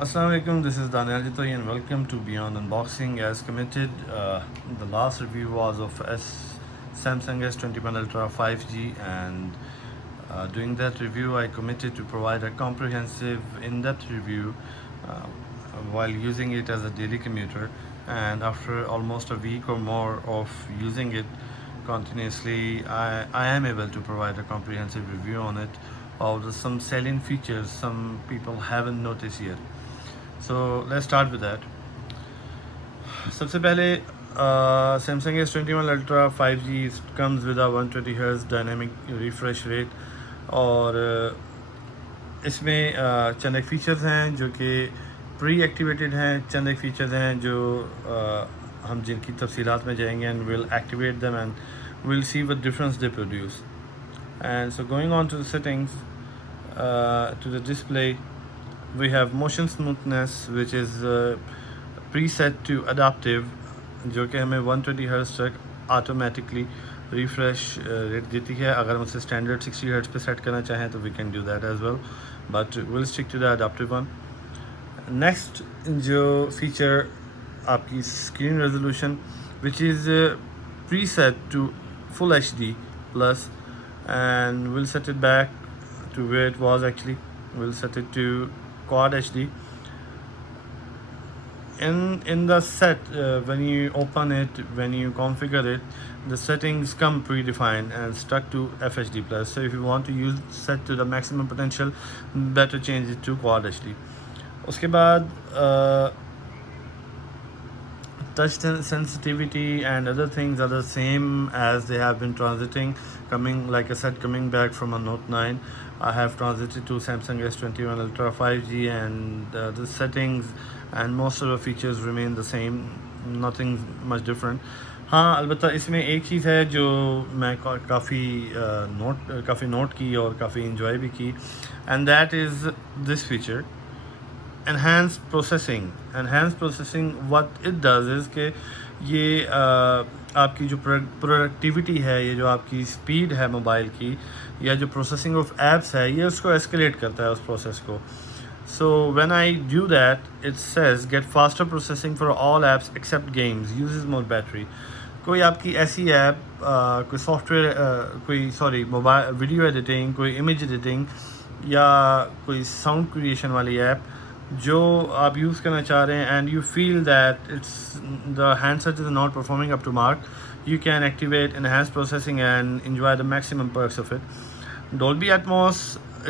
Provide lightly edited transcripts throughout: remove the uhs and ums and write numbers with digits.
Assalamualaikum, this is Daniel Jitoi and welcome to Beyond Unboxing. As committed, the last review was of Samsung S21 Ultra 5G, and during that review, I committed to provide a comprehensive, in-depth review uh, while using it as a daily commuter. And after almost a week or more of using it continuously, I am able to provide a comprehensive review on it of some salient features some people haven't noticed yet. So let's start with that. सबसे पहले Samsung S21 ultra 5G comes with a 120 Hz dynamic refresh rate और इसमें चंद एक features हैं जो कि pre activated हैं, चंद एक फीचर्स हैं जो हम जिनकी तफसीलात में जाएंगे and will activate them and will see what difference they produce. And so going on to the settings, to the display, we have motion smoothness which is preset to adaptive, जो कि हमें 120 Hz तक automatically refresh rate देती है. अगर हम उसे standard 60 Hz पे सेट करना चाहें तो we can do that as well, but will stick to the adaptive one. Next जो फीचर आपकी screen resolution which is preset to full HD plus, and we'll set it back to where it was actually. We'll set it to quad HD. In the set, when you open it, when you configure it, the settings come predefined and stuck to FHD plus. So if you want to use set to the maximum potential, better change it to quad HD. उसके बाद touch sensitivity and other things are the same as they have been transiting. Coming, like I said, coming back from a Note 9, I have transited to Samsung S21 Ultra 5G, and the settings and most of the features remain the same. Nothing much different. हाँ, अलबत्ता इसमें एक चीज़ है जो मैं काफ़ी note की और काफ़ी इंजॉय भी की, and that is this feature, enhanced processing. what it does is कि ये आपकी जो प्रोडक्टिविटी है, ये जो आपकी स्पीड है मोबाइल की, या जो प्रोसेसिंग ऑफ एप्स है, ये उसको एस्केलेट करता है उस प्रोसेस को. So when I do that it says get faster processing for all apps except games, uses more battery. कोई आपकी ऐसी ऐप, कोई सॉफ्टवेयर, मोबाइल वीडियो एडिटिंग, कोई इमेज एडिटिंग, या कोई साउंड क्रिएशन वाली ऐप जो आप यूज़ करना चाह रहे हैं, and you feel that it's the handset is not performing up to mark, you can activate enhanced processing and enjoy the maximum perks of it. Dolby Atmos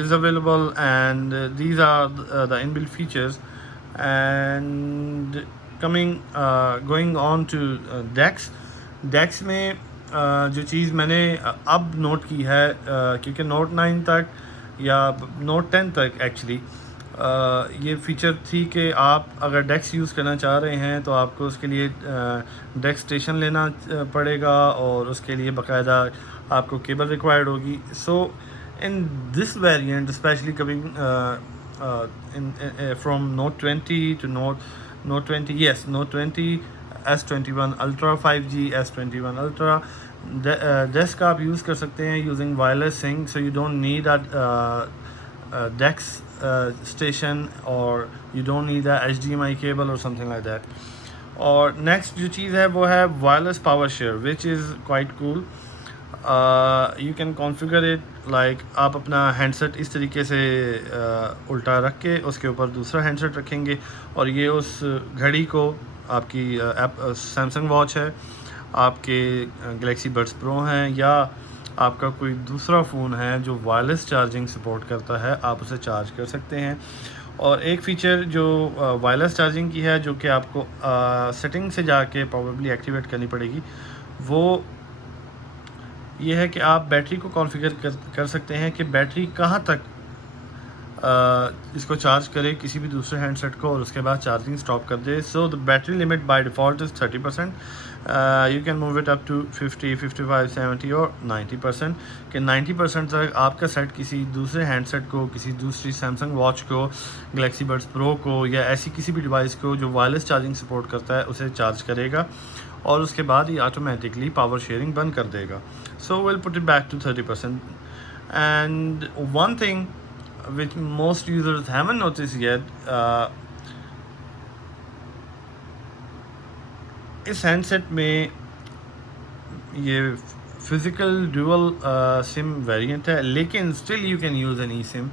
is available, and these are the inbuilt features. And going on to Dex में जो चीज़ मैंने अब note की है, क्योंकि Note 9 तक या Note 10 तक एक्चुअली ये फीचर थी कि आप अगर डेक्स यूज़ करना चाह रहे हैं तो आपको उसके लिए डेक्स स्टेशन लेना पड़ेगा, और उसके लिए बाकायदा आपको केबल रिक्वायर्ड होगी. So in this variant specially coming from Note 20 to Note 20 S21 Ultra 5G, S21 Ultra, डेस्क आप यूज़ कर सकते हैं using wireless sync, so you don't need a DeX station, or you don't need a HDMI cable or something like that. और next जो चीज़ है वो है wireless power share, which is quite cool. You can configure it like आप अपना handset इस तरीके से उल्टा रख के उसके ऊपर दूसरा हैंडसेट रखेंगे, और ये उस घड़ी को, आपकी सैमसंग वॉच है, आपके गैलेक्सी बड्स प्रो हैं, या आपका कोई दूसरा फ़ोन है जो वायरलेस चार्जिंग सपोर्ट करता है, आप उसे चार्ज कर सकते हैं. और एक फ़ीचर जो वायरलेस चार्जिंग की है, जो कि आपको सेटिंग से जाके प्रॉबेबली एक्टिवेट करनी पड़ेगी, वो ये है कि आप बैटरी को कॉन्फ़िगर कर सकते हैं कि बैटरी कहाँ तक इसको चार्ज करे किसी भी दूसरे हैंडसेट को, और उसके बाद चार्जिंग स्टॉप कर दे. So the battery limit by default is 30%. You can move it up to 50, 55, 70 और 90%, कि 90% तक आपका सेट किसी दूसरे हैंडसेट को, किसी दूसरी सैमसंग वॉच को, गैलेक्सी बड्स प्रो को, या ऐसी किसी भी डिवाइस को जो वायरलेस चार्जिंग सपोर्ट करता है, उसे चार्ज करेगा, और उसके बाद ये ऑटोमेटिकली पावर शेयरिंग बंद कर देगा. So will put it back to 30%. And one thing which most users haven't noticed yet, इस हैंडसेट में ये फिजिकल डुअल सिम वेरिएंट है, लेकिन still you can use an e SIM.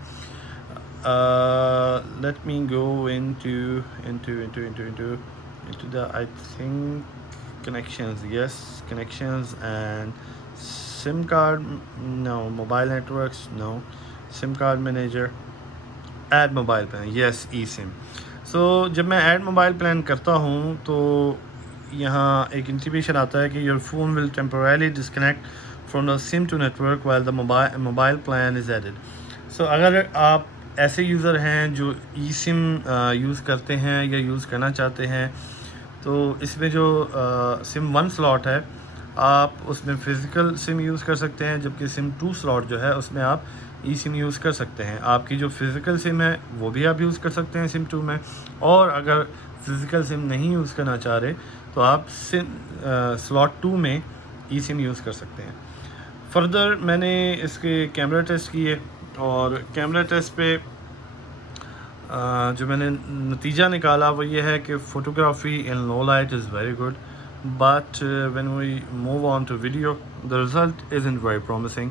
Let me go into the, I think, connections. Yes, connections and SIM card. No, mobile networks. No, SIM card manager. Add mobile plan. Yes, eSIM. So जब मैं add mobile plan करता हूँ तो यहाँ एक intimation आता है कि your phone will temporarily disconnect from the SIM to network while the mobile plan is added. So अगर आप ऐसे यूज़र हैं जो ई सिम यूज़ करते हैं या यूज़ करना चाहते हैं, तो इसमें जो सिम 1 स्लॉट है आप उसमें फ़िज़िकल सिम यूज़ कर सकते हैं, जबकि सिम 2 स्लॉट जो है उसमें आप ई सिम यूज़ कर सकते हैं. आपकी जो फ़िज़िकल सिम है वो भी आप यूज़ कर सकते हैं सिम 2 में, और अगर फ़िज़िकल सिम नहीं यूज़ करना चाह रहे तो आप सिम स्लॉट 2 में ई सिम यूज़ कर सकते हैं. फर्दर मैंने इसके कैमरा टेस्ट किए और कैमरा टेस्ट पे जो मैंने नतीजा निकाला वो ये है कि photography in low light is very good, but when we move on to video the result isn't very promising,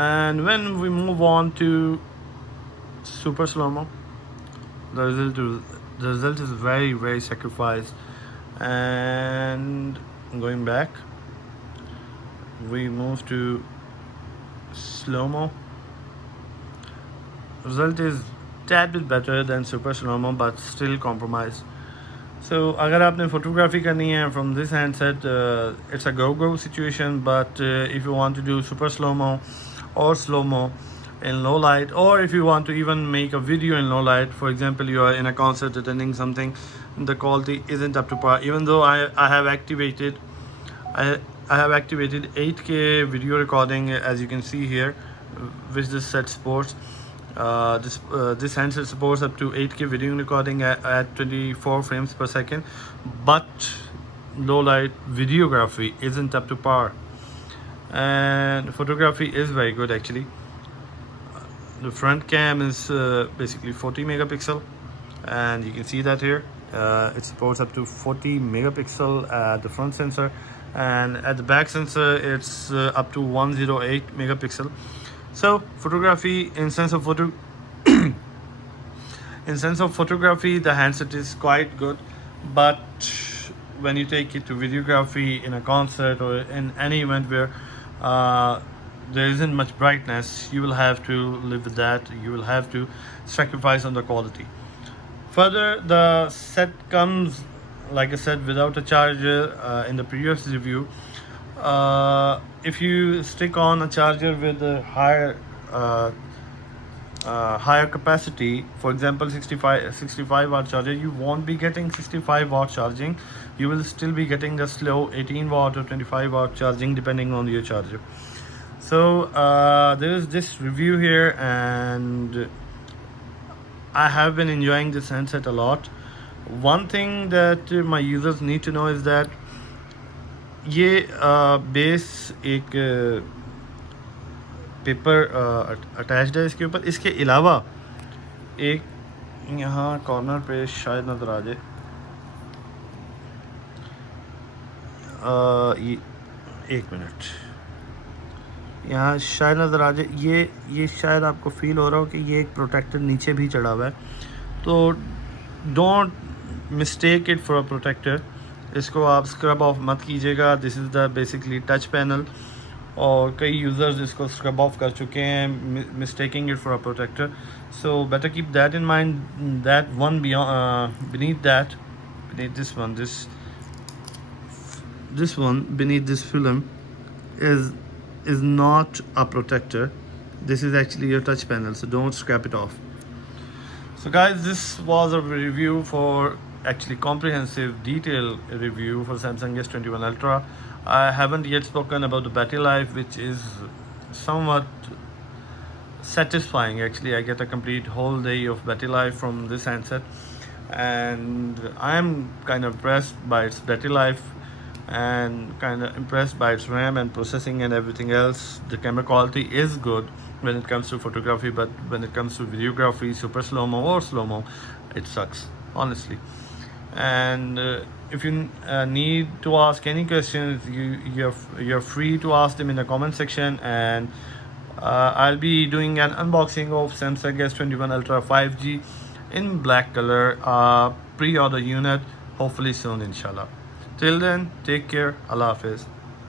and when we move on to super slow-mo the result is very very sacrificed. And going back, we move to slow-mo. Result is tad bit better than super slow-mo but still compromised. So अगर आपने photography करनी है from this handset, it's a go situation, but if you want to do super slow-mo or slow-mo in low light, or if you want to even make a video in low light, for example you are in a concert attending something, the quality isn't up to par, even though I have activated 8K video recording, as you can see here, which this set supports. This handset supports up to 8K video recording at 24 frames per second, but low light videography isn't up to par, and photography is very good actually. The front cam is basically 40 megapixel, and you can see that here. It supports up to 40 megapixel at the front sensor, and at the back sensor it's up to 108 megapixel. So photography, in sense of photography, the handset is quite good, but when you take it to videography in a concert or in any event where there isn't much brightness, you will have to live with that. You will have to sacrifice on the quality. Further, the set comes, like I said, without a charger in the previous review. If you stick on a charger with a higher capacity, for example 65 watt charger, you won't be getting 65 watt charging. You will still be getting a slow 18 watt or 25 watt charging depending on your charger. So there is this review here, and I have been enjoying this handset a lot. One thing that my users need to know is that ये base एक paper attached है इसके ऊपर. इसके अलावा एक यहाँ corner पे शायद नज़र आ जाए, ये 1 मिनट, यहाँ शायद नज़र आ जाए. ये शायद आपको फील हो रहा हो कि ये एक प्रोटेक्टर नीचे भी चढ़ा हुआ है, तो don't mistake it for a protector. इसको आप स्क्रब ऑफ मत कीजिएगा. This is the basically touch panel, और कई यूज़र्स इसको स्क्रब ऑफ कर चुके हैं mistaking it for a protector. So better keep that in mind, that one beneath this one beneath this film is not a protector. This is actually your touch panel, so don't scrap it off. So guys, this was a review for, actually comprehensive detailed review for Samsung S21 Ultra. I haven't yet spoken about the battery life, which is somewhat satisfying. Actually, I get a complete whole day of battery life from this handset, and I'm kind of impressed by its battery life and kind of impressed by its RAM and processing and everything else. The camera quality is good when it comes to photography, but when it comes to videography, super slow-mo or slow-mo, it sucks, honestly. And if you need to ask any questions, you're free to ask them in the comment section. And I'll be doing an unboxing of Samsung S21 Ultra 5G in black color, pre-order unit, hopefully soon, inshallah. Till then, take care. Allah Hafiz.